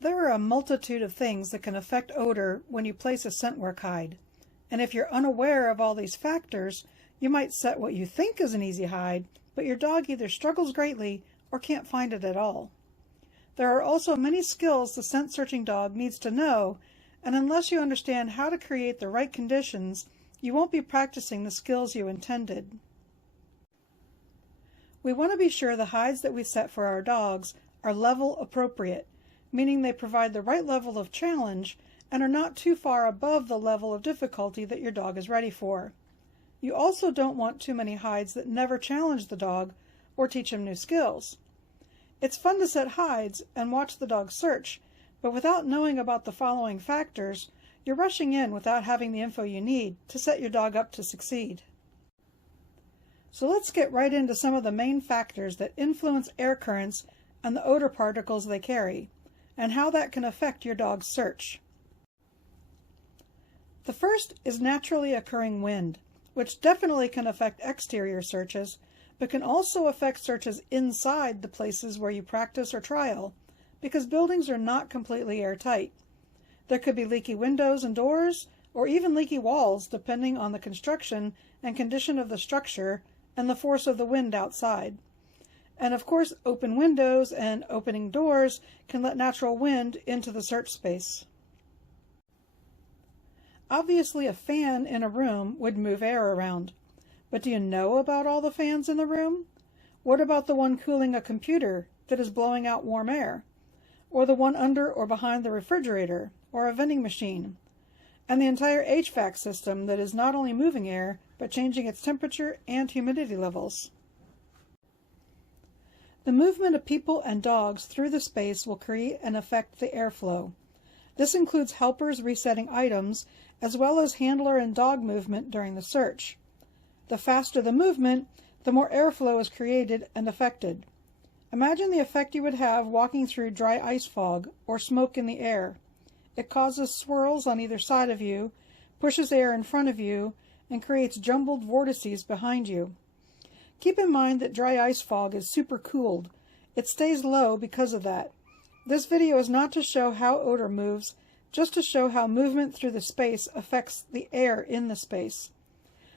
There are a multitude of things that can affect odor when you place a scentwork hide. And if you're unaware of all these factors, you might set what you think is an easy hide, but your dog either struggles greatly or can't find it at all. There are also many skills the scent-searching dog needs to know, and unless you understand how to create the right conditions, you won't be practicing the skills you intended. We want to be sure the hides that we set for our dogs are level appropriate, meaning they provide the right level of challenge and are not too far above the level of difficulty that your dog is ready for. You also don't want too many hides that never challenge the dog or teach him new skills. It's fun to set hides and watch the dog search, but without knowing about the following factors, you're rushing in without having the info you need to set your dog up to succeed. So let's get right into some of the main factors that influence air currents and the odor particles they carry, and how that can affect your dog's search. The first is naturally occurring wind, which definitely can affect exterior searches, but can also affect searches inside the places where you practice or trial, because buildings are not completely airtight. There could be leaky windows and doors, or even leaky walls, depending on the construction and condition of the structure and the force of the wind outside. And of course, open windows and opening doors can let natural wind into the search space. Obviously, a fan in a room would move air around. But do you know about all the fans in the room? What about the one cooling a computer that is blowing out warm air? Or the one under or behind the refrigerator, or a vending machine? And the entire HVAC system that is not only moving air, but changing its temperature and humidity levels. The movement of people and dogs through the space will create and affect the airflow. This includes helpers resetting items, as well as handler and dog movement during the search. The faster the movement, the more airflow is created and affected. Imagine the effect you would have walking through dry ice fog or smoke in the air. It causes swirls on either side of you, pushes air in front of you, and creates jumbled vortices behind you. Keep in mind that dry ice fog is supercooled. It stays low because of that. This video is not to show how odor moves, just to show how movement through the space affects the air in the space.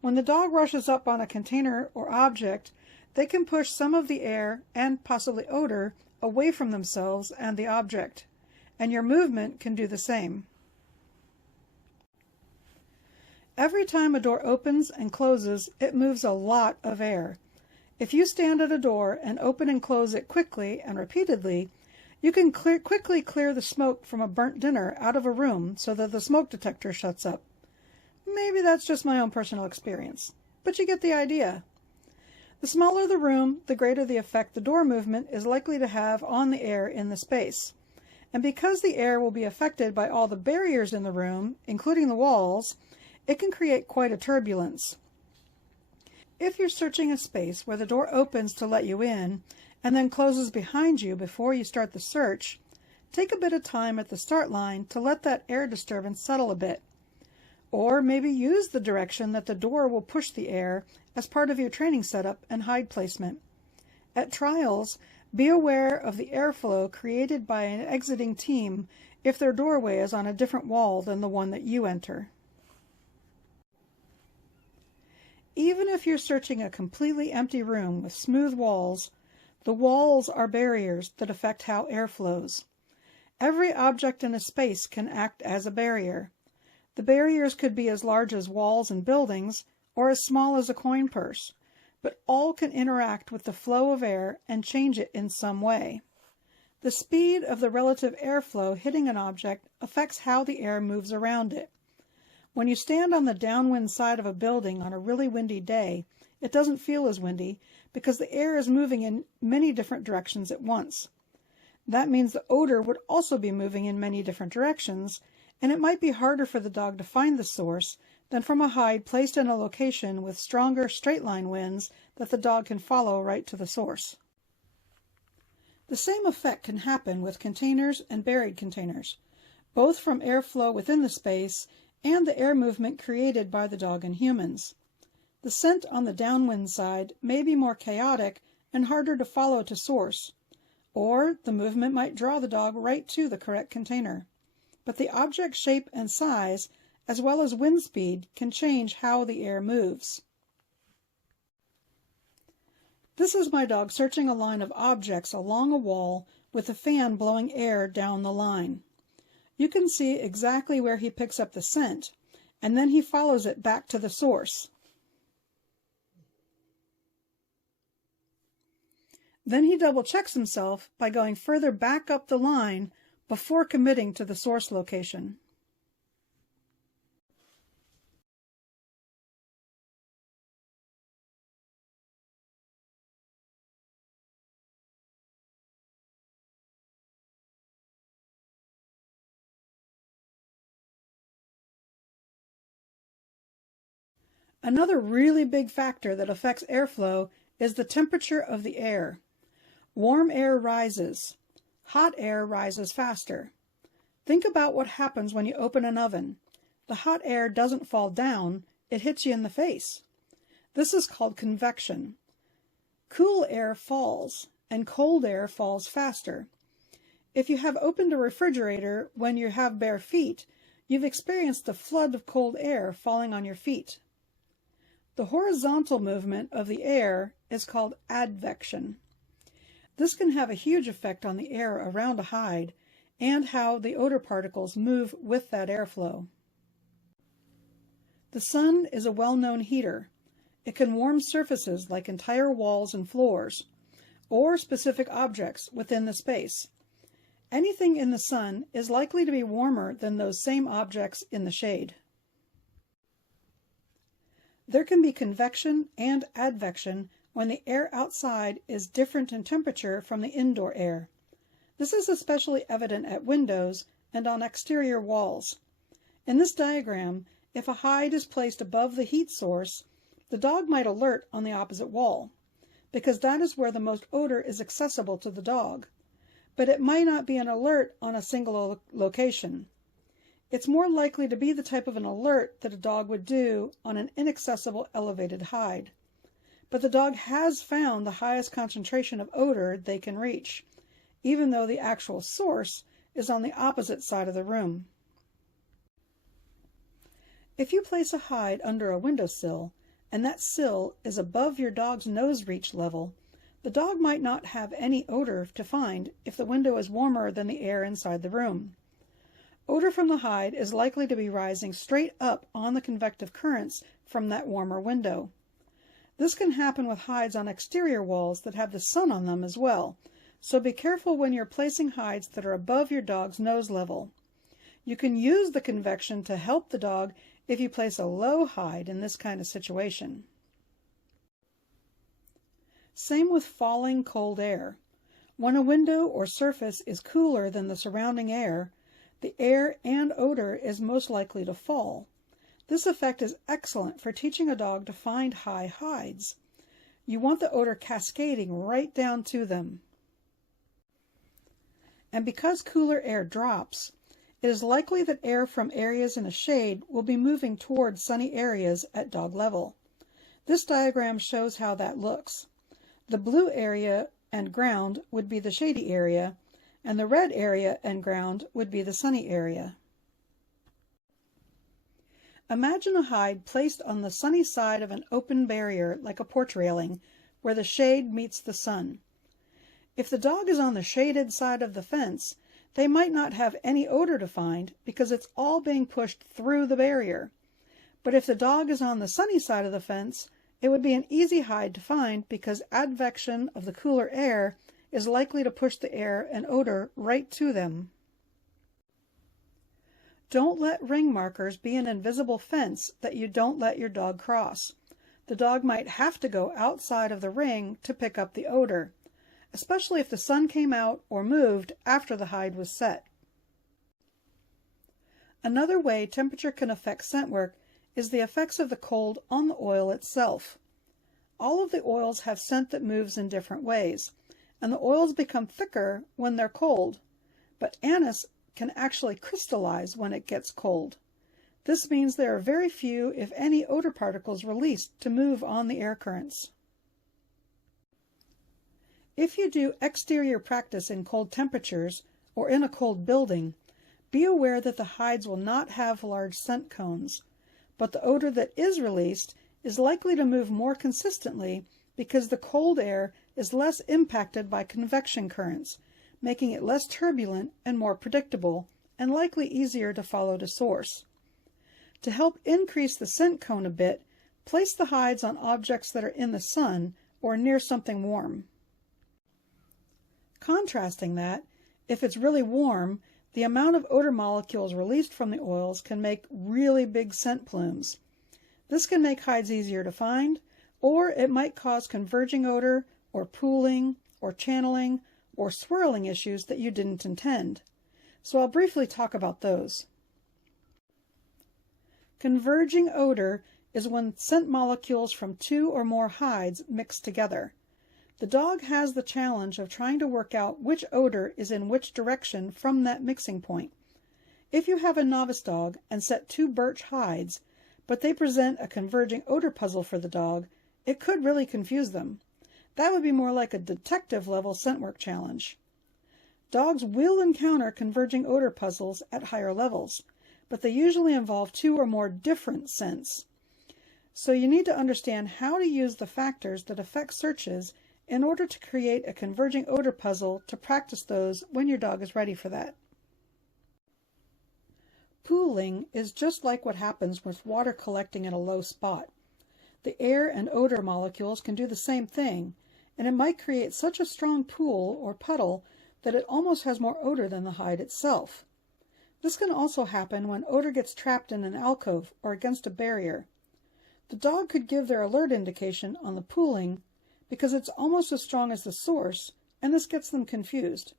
When the dog rushes up on a container or object, they can push some of the air, and possibly odor, away from themselves and the object, and your movement can do the same. Every time a door opens and closes, it moves a lot of air. If you stand at a door and open and close it quickly and repeatedly, you can quickly clear the smoke from a burnt dinner out of a room so that the smoke detector shuts up. Maybe that's just my own personal experience, but you get the idea. The smaller the room, the greater the effect the door movement is likely to have on the air in the space. And because the air will be affected by all the barriers in the room, including the walls, it can create quite a turbulence. If you're searching a space where the door opens to let you in, and then closes behind you before you start the search, take a bit of time at the start line to let that air disturbance settle a bit. Or maybe use the direction that the door will push the air as part of your training setup and hide placement. At trials, be aware of the airflow created by an exiting team if their doorway is on a different wall than the one that you enter. Even if you're searching a completely empty room with smooth walls, the walls are barriers that affect how air flows. Every object in a space can act as a barrier. The barriers could be as large as walls and buildings, or as small as a coin purse, but all can interact with the flow of air and change it in some way. The speed of the relative airflow hitting an object affects how the air moves around it. When you stand on the downwind side of a building on a really windy day, it doesn't feel as windy because the air is moving in many different directions at once. That means the odor would also be moving in many different directions, and it might be harder for the dog to find the source than from a hide placed in a location with stronger straight-line winds that the dog can follow right to the source. The same effect can happen with containers and buried containers, both from airflow within the space and the air movement created by the dog and humans. The scent on the downwind side may be more chaotic and harder to follow to source. or the movement might draw the dog right to the correct container. But the object shape and size, as well as wind speed, can change how the air moves. This is my dog searching a line of objects along a wall with a fan blowing air down the line. You can see exactly where he picks up the scent, and then he follows it back to the source. Then he double checks himself by going further back up the line before committing to the source location. Another really big factor that affects airflow is the temperature of the air. Warm air rises. Hot air rises faster. Think about what happens when you open an oven. The hot air doesn't fall down, it hits you in the face. This is called convection. Cool air falls, and cold air falls faster. If you have opened a refrigerator when you have bare feet, you've experienced a flood of cold air falling on your feet. The horizontal movement of the air is called advection. This can have a huge effect on the air around a hide and how the odor particles move with that airflow. The sun is a well-known heater. It can warm surfaces like entire walls and floors, or specific objects within the space. Anything in the sun is likely to be warmer than those same objects in the shade. There can be convection and advection when the air outside is different in temperature from the indoor air. This is especially evident at windows and on exterior walls. In this diagram, if a hide is placed above the heat source, the dog might alert on the opposite wall, because that is where the most odor is accessible to the dog. But it might not be an alert on a single location. It's more likely to be the type of an alert that a dog would do on an inaccessible elevated hide. But the dog has found the highest concentration of odor they can reach, even though the actual source is on the opposite side of the room. If you place a hide under a windowsill, and that sill is above your dog's nose reach level, the dog might not have any odor to find if the window is warmer than the air inside the room. Odor from the hide is likely to be rising straight up on the convective currents from that warmer window. This can happen with hides on exterior walls that have the sun on them as well, so be careful when you're placing hides that are above your dog's nose level. You can use the convection to help the dog if you place a low hide in this kind of situation. Same with falling cold air. When a window or surface is cooler than the surrounding air, the air and odor is most likely to fall. This effect is excellent for teaching a dog to find high hides. You want the odor cascading right down to them. And because cooler air drops, it is likely that air from areas in the shade will be moving towards sunny areas at dog level. This diagram shows how that looks. The blue area and ground would be the shady area, and the red area and ground would be the sunny area. Imagine a hide placed on the sunny side of an open barrier like a porch railing, where the shade meets the sun. If the dog is on the shaded side of the fence, they might not have any odor to find because it's all being pushed through the barrier. But if the dog is on the sunny side of the fence, it would be an easy hide to find because advection of the cooler air is likely to push the air and odor right to them. Don't let ring markers be an invisible fence that you don't let your dog cross. The dog might have to go outside of the ring to pick up the odor, especially if the sun came out or moved after the hide was set. Another way temperature can affect scent work is the effects of the cold on the oil itself. All of the oils have scent that moves in different ways, and the oils become thicker when they're cold, but anise can actually crystallize when it gets cold. This means there are very few, if any, odor particles released to move on the air currents. If you do exterior practice in cold temperatures or in a cold building, be aware that the hides will not have large scent cones, but the odor that is released is likely to move more consistently because the cold air is less impacted by convection currents, making it less turbulent and more predictable, and likely easier to follow to source. To help increase the scent cone a bit, place the hides on objects that are in the sun or near something warm. Contrasting that, if it's really warm, the amount of odor molecules released from the oils can make really big scent plumes. This can make hides easier to find, or it might cause converging odor, or pooling, or channeling, or swirling issues that you didn't intend. So I'll briefly talk about those. Converging odor is when scent molecules from two or more hides mix together. The dog has the challenge of trying to work out which odor is in which direction from that mixing point. If you have a novice dog and set two birch hides, but they present a converging odor puzzle for the dog, it could really confuse them. That would be more like a detective level scent work challenge. Dogs will encounter converging odor puzzles at higher levels, but they usually involve two or more different scents. So you need to understand how to use the factors that affect searches in order to create a converging odor puzzle to practice those when your dog is ready for that. Pooling is just like what happens with water collecting in a low spot. The air and odor molecules can do the same thing, and it might create such a strong pool or puddle that it almost has more odor than the hide itself. This can also happen when odor gets trapped in an alcove or against a barrier. The dog could give their alert indication on the pooling because it's almost as strong as the source, and this gets them confused.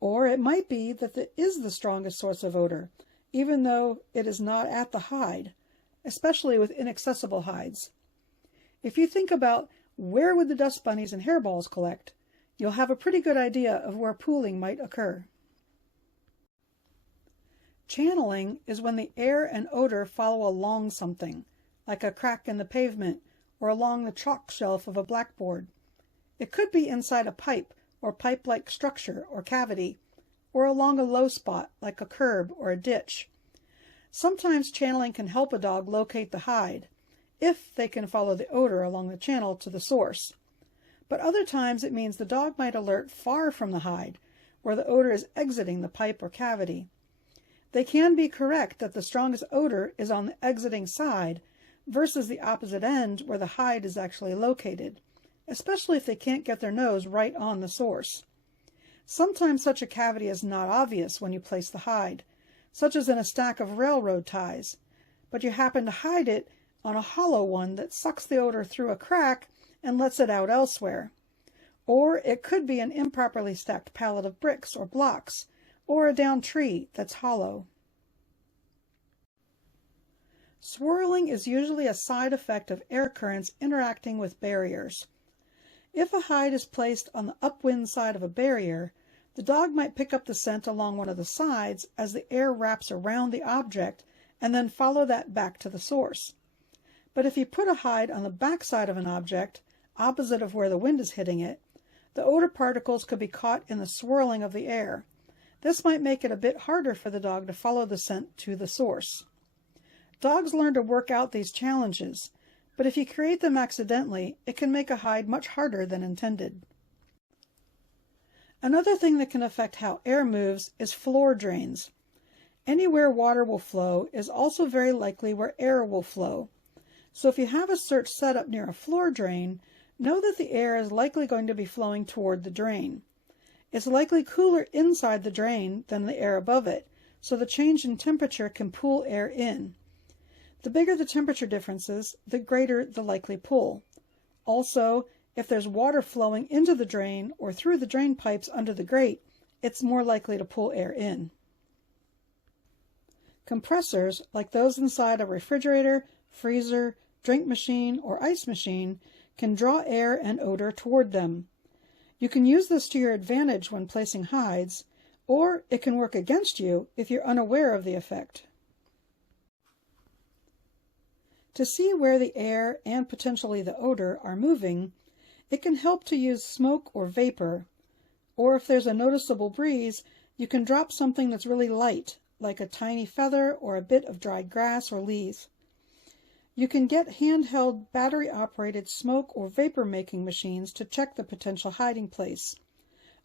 Or it might be that it is the strongest source of odor, even though it is not at the hide, especially with inaccessible hides. If you think about where would the dust bunnies and hairballs collect, you'll have a pretty good idea of where pooling might occur. Channeling is when the air and odor follow along something, like a crack in the pavement or along the chalk shelf of a blackboard. It could be inside a pipe or pipe-like structure or cavity, or along a low spot like a curb or a ditch. Sometimes channeling can help a dog locate the hide, if they can follow the odor along the channel to the source. But other times it means the dog might alert far from the hide, where the odor is exiting the pipe or cavity. They can be correct that the strongest odor is on the exiting side versus the opposite end where the hide is actually located, especially if they can't get their nose right on the source. Sometimes such a cavity is not obvious when you place the hide, such as in a stack of railroad ties, but you happen to hide it on a hollow one that sucks the odor through a crack and lets it out elsewhere. Or it could be an improperly stacked pallet of bricks or blocks, or a downed tree that's hollow. Swirling is usually a side effect of air currents interacting with barriers. If a hide is placed on the upwind side of a barrier, the dog might pick up the scent along one of the sides as the air wraps around the object and then follow that back to the source. But if you put a hide on the back side of an object, opposite of where the wind is hitting it, the odor particles could be caught in the swirling of the air. This might make it a bit harder for the dog to follow the scent to the source. Dogs learn to work out these challenges, but if you create them accidentally, it can make a hide much harder than intended. Another thing that can affect how air moves is floor drains. Anywhere water will flow is also very likely where air will flow. So if you have a search set up near a floor drain, know that the air is likely going to be flowing toward the drain. It's likely cooler inside the drain than the air above it, so the change in temperature can pull air in. The bigger the temperature differences, the greater the likely pull. Also, if there's water flowing into the drain or through the drain pipes under the grate, it's more likely to pull air in. Compressors, like those inside a refrigerator, freezer, drink machine, or ice machine, can draw air and odor toward them. You can use this to your advantage when placing hides, or it can work against you if you're unaware of the effect. To see where the air and potentially the odor are moving, It can help to use smoke or vapor, or if there's a noticeable breeze, you can drop something that's really light, like a tiny feather or a bit of dried grass or leaves. You can get handheld battery-operated smoke or vapor-making machines to check the potential hiding place.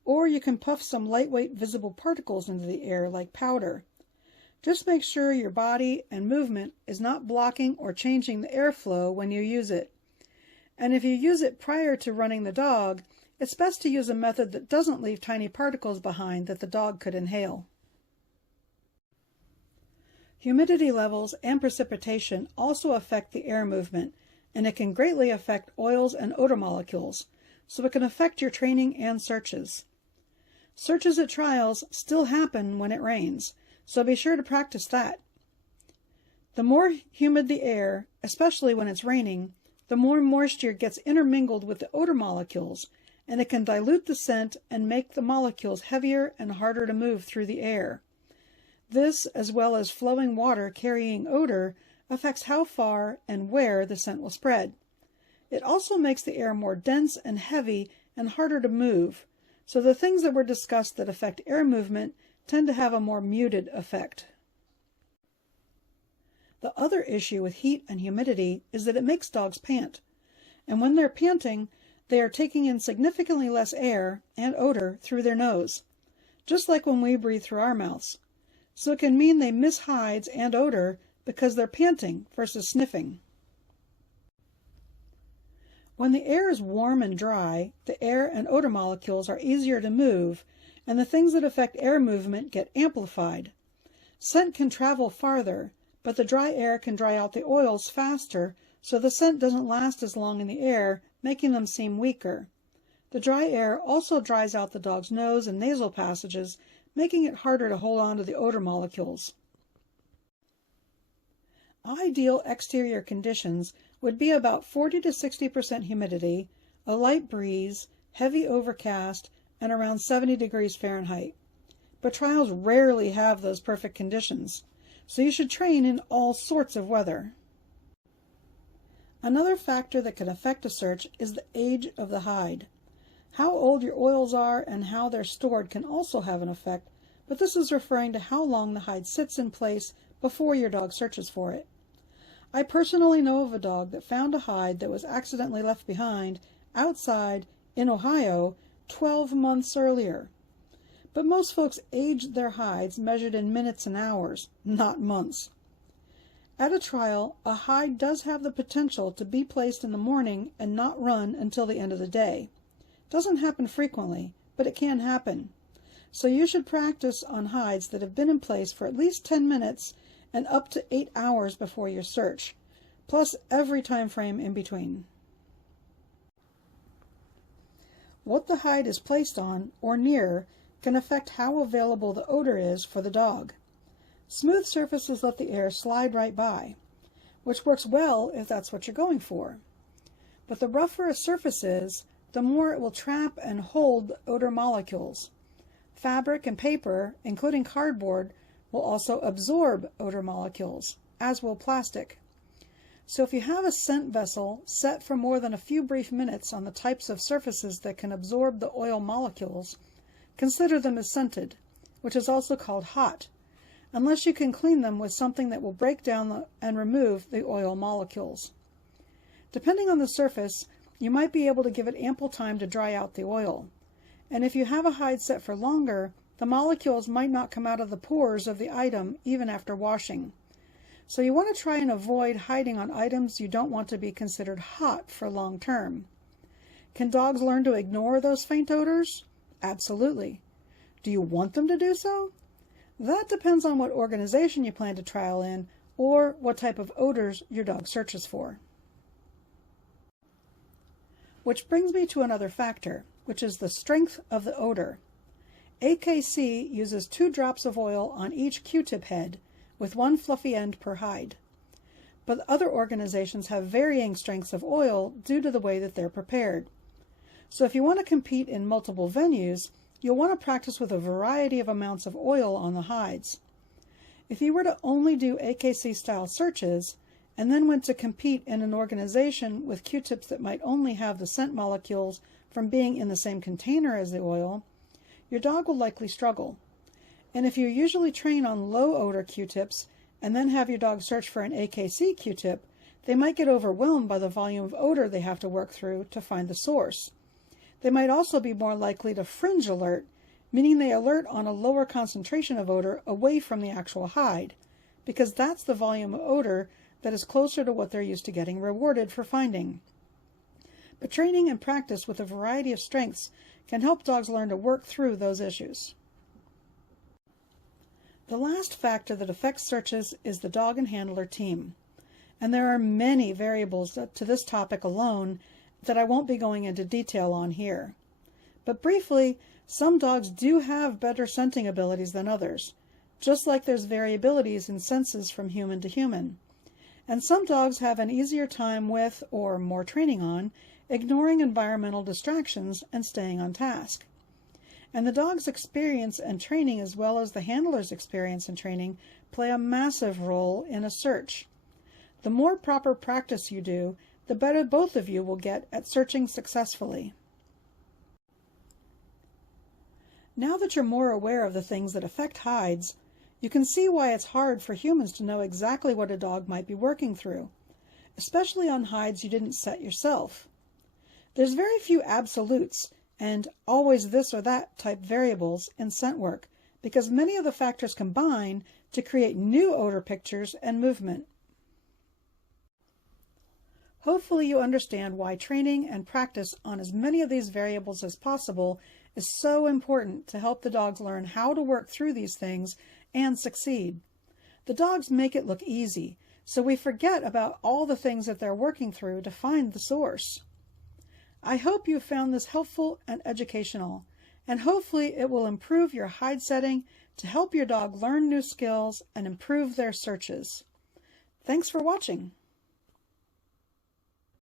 Or you can puff some lightweight visible particles into the air like powder. Just make sure your body and movement is not blocking or changing the airflow when you use it. And if you use it prior to running the dog, it's best to use a method that doesn't leave tiny particles behind that the dog could inhale. Humidity levels and precipitation also affect the air movement, and it can greatly affect oils and odor molecules, so it can affect your training and searches. Searches at trials still happen when it rains, so be sure to practice that. The more humid the air, especially when it's raining, the more moisture gets intermingled with the odor molecules, and it can dilute the scent and make the molecules heavier and harder to move through the air. This, as well as flowing water carrying odor, affects how far and where the scent will spread. It also makes the air more dense and heavy and harder to move, so the things that were discussed that affect air movement tend to have a more muted effect. The other issue with heat and humidity is that it makes dogs pant, and when they're panting, they are taking in significantly less air and odor through their nose, just like when we breathe through our mouths. So it can mean they miss hides and odor because they're panting versus sniffing. When the air is warm and dry, the air and odor molecules are easier to move, and the things that affect air movement get amplified. Scent can travel farther, but the dry air can dry out the oils faster, so the scent doesn't last as long in the air, making them seem weaker. The dry air also dries out the dog's nose and nasal passages, making it harder to hold on to the odor molecules. Ideal exterior conditions would be about 40 to 60% humidity, a light breeze, heavy overcast, and around 70 degrees Fahrenheit. But trials rarely have those perfect conditions, so you should train in all sorts of weather. Another factor that can affect a search is the age of the hide. How old your oils are and how they're stored can also have an effect, but this is referring to how long the hide sits in place before your dog searches for it. I personally know of a dog that found a hide that was accidentally left behind outside in Ohio 12 months earlier. But most folks age their hides measured in minutes and hours, not months. At a trial, a hide does have the potential to be placed in the morning and not run until the end of the day. Doesn't happen frequently, but it can happen. So you should practice on hides that have been in place for at least 10 minutes and up to 8 hours before your search, plus every time frame in between. What the hide is placed on or near can affect how available the odor is for the dog. Smooth surfaces let the air slide right by, which works well if that's what you're going for. But the rougher a surface is, the more it will trap and hold odor molecules. Fabric and paper, including cardboard, will also absorb odor molecules, as will plastic. So if you have a scent vessel set for more than a few brief minutes on the types of surfaces that can absorb the oil molecules, consider them as scented, which is also called hot, unless you can clean them with something that will break down and remove the oil molecules. Depending on the surface, you might be able to give it ample time to dry out the oil. And if you have a hide set for longer, the molecules might not come out of the pores of the item even after washing. So you want to try and avoid hiding on items you don't want to be considered hot for long term. Can dogs learn to ignore those faint odors? Absolutely. Do you want them to do so? That depends on what organization you plan to trial in or what type of odors your dog searches for. Which brings me to another factor, which is the strength of the odor. AKC uses 2 drops of oil on each Q-tip head, with 1 fluffy end per hide. But other organizations have varying strengths of oil due to the way that they're prepared. So if you want to compete in multiple venues, you'll want to practice with a variety of amounts of oil on the hides. If you were to only do AKC style searches, and then went to compete in an organization with Q-tips that might only have the scent molecules from being in the same container as the oil, your dog will likely struggle. And if you usually train on low odor Q-tips and then have your dog search for an AKC Q-tip, they might get overwhelmed by the volume of odor they have to work through to find the source. They might also be more likely to fringe alert, meaning they alert on a lower concentration of odor away from the actual hide, because that's the volume of odor that is closer to what they're used to getting rewarded for finding. But training and practice with a variety of strengths can help dogs learn to work through those issues. The last factor that affects searches is the dog and handler team. And there are many variables to this topic alone that I won't be going into detail on here. But briefly, some dogs do have better scenting abilities than others, just like there's variabilities in senses from human to human. And some dogs have an easier time with, or more training on, ignoring environmental distractions and staying on task. And the dog's experience and training, as well as the handler's experience and training, play a massive role in a search. The more proper practice you do, the better both of you will get at searching successfully. Now that you're more aware of the things that affect hides, you can see why it's hard for humans to know exactly what a dog might be working through, especially on hides you didn't set yourself. There's very few absolutes and always this or that type variables in scent work, because many of the factors combine to create new odor pictures and movement. Hopefully you understand why training and practice on as many of these variables as possible is so important to help the dogs learn how to work through these things and succeed. The dogs make it look easy, so we forget about all the things that they're working through to find the source. I hope you found this helpful and educational, and hopefully it will improve your hide setting to help your dog learn new skills and improve their searches. Thanks for watching.